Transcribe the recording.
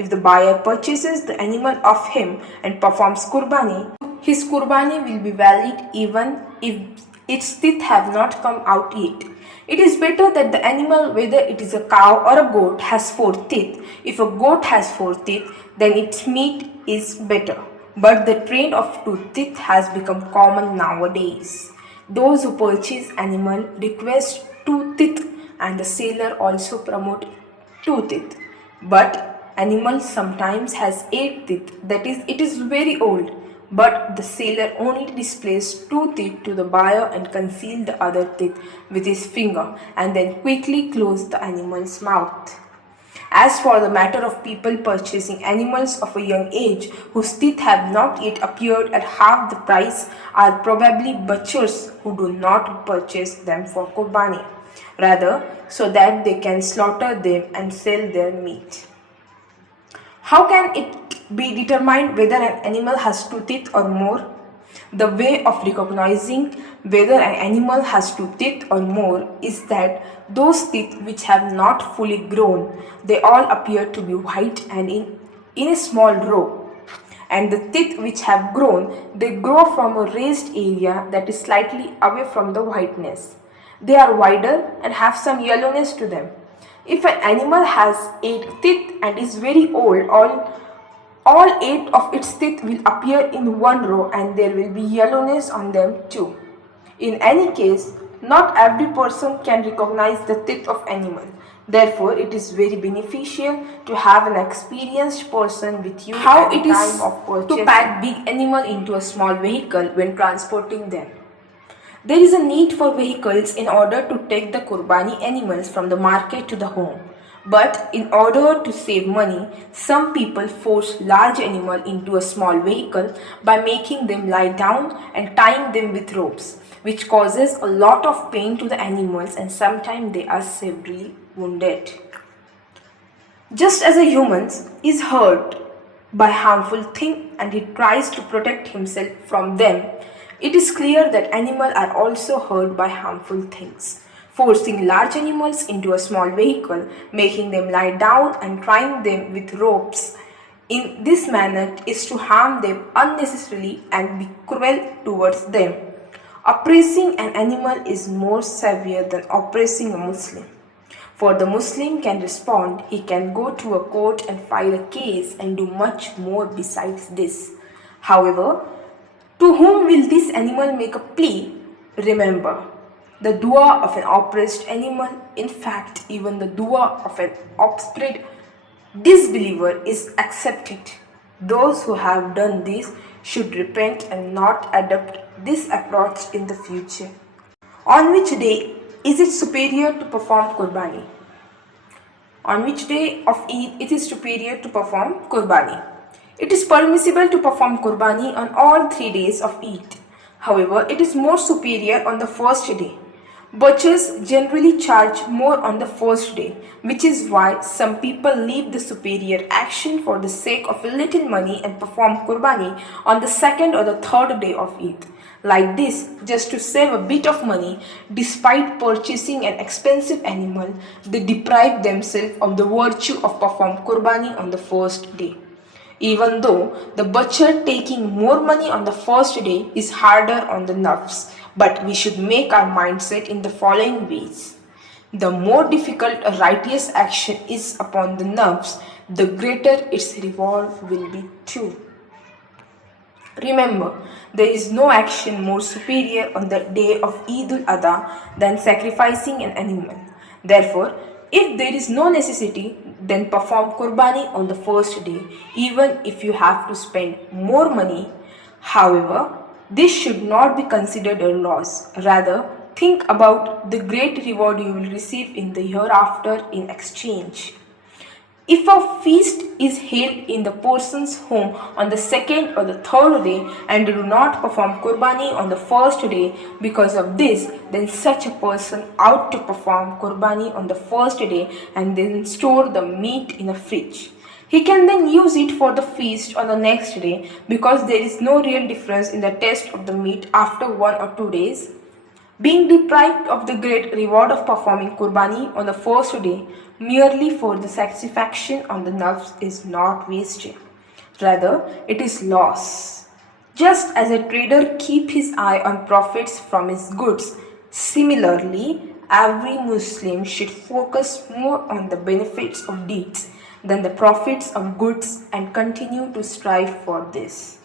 If the buyer purchases the animal of him and performs Qurbani, his Qurbani will be valid even if its teeth have not come out yet. It is better that the animal, whether it is a cow or a goat, has 4 teeth. If a goat has 4 teeth, then its meat is better. But the trend of 2 teeth has become common nowadays. Those who purchase animal request 2 teeth, and the seller also promote 2 teeth. But animal sometimes has 8 teeth, that is, it is very old. But the seller only displays 2 teeth to the buyer and conceals the other teeth with his finger and then quickly closes the animal's mouth. As for the matter of people purchasing animals of a young age whose teeth have not yet appeared at half the price are probably butchers who do not purchase them for Qurbani, rather so that they can slaughter them and sell their meat. How can it be determined whether an animal has 2 teeth or more? The way of recognizing whether an animal has 2 teeth or more is that those teeth which have not fully grown, they all appear to be white and in a small row. And the teeth which have grown, they grow from a raised area that is slightly away from the whiteness. They are wider and have some yellowness to them. If an animal has 8 teeth and is very old, all 8 of its teeth will appear in one row and there will be yellowness on them too. In any case, not every person can recognize the teeth of animal. Therefore, it is very beneficial to have an experienced person with you at the time of purchase. To pack big animal into a small vehicle when transporting them. There is a need for vehicles in order to take the Qurbani animals from the market to the home. But in order to save money, some people force large animals into a small vehicle by making them lie down and tying them with ropes, which causes a lot of pain to the animals and sometimes they are severely wounded. Just as a human is hurt by harmful things and he tries to protect himself from them, it is clear that animals are also hurt by harmful things. Forcing large animals into a small vehicle, making them lie down and tying them with ropes in this manner is to harm them unnecessarily and be cruel towards them. Oppressing an animal is more severe than oppressing a Muslim. For the Muslim can respond, he can go to a court and file a case and do much more besides this. However, to whom will this animal make a plea? Remember, the dua of an oppressed animal, in fact, even the dua of an obstinate disbeliever is accepted. Those who have done this should repent and not adopt this approach in the future. On which day is it superior to perform Qurbani? On which day of Eid it is superior to perform Qurbani? It is permissible to perform Qurbani on all 3 days of Eid. However, it is more superior on the first day. Butchers generally charge more on the first day, which is why some people leave the superior action for the sake of a little money and perform Qurbani on the second or the third day of Eid. Like this, just to save a bit of money, despite purchasing an expensive animal, they deprive themselves of the virtue of performing Qurbani on the first day. Even though the butcher taking more money on the first day is harder on the nerves, but we should make our mindset in the following ways. The more difficult a righteous action is upon the nerves, the greater its revolve will be too. Remember, there is no action more superior on the day of Eid al-Adha than sacrificing an animal. Therefore, if there is no necessity, then perform Qurbani on the first day, even if you have to spend more money. However, this should not be considered a loss. Rather, think about the great reward you will receive in the hereafter in exchange. If a feast is held in the person's home on the second or the third day and do not perform Qurbani on the first day because of this, then such a person ought to perform Qurbani on the first day and then store the meat in a fridge. He can then use it for the feast on the next day because there is no real difference in the taste of the meat after 1 or 2 days. Being deprived of the great reward of performing Qurbani on the first day merely for the satisfaction on the nerves is not wasted. Rather, it is loss. Just as a trader keeps his eye on profits from his goods, similarly, every Muslim should focus more on the benefits of deeds than the profits of goods and continue to strive for this.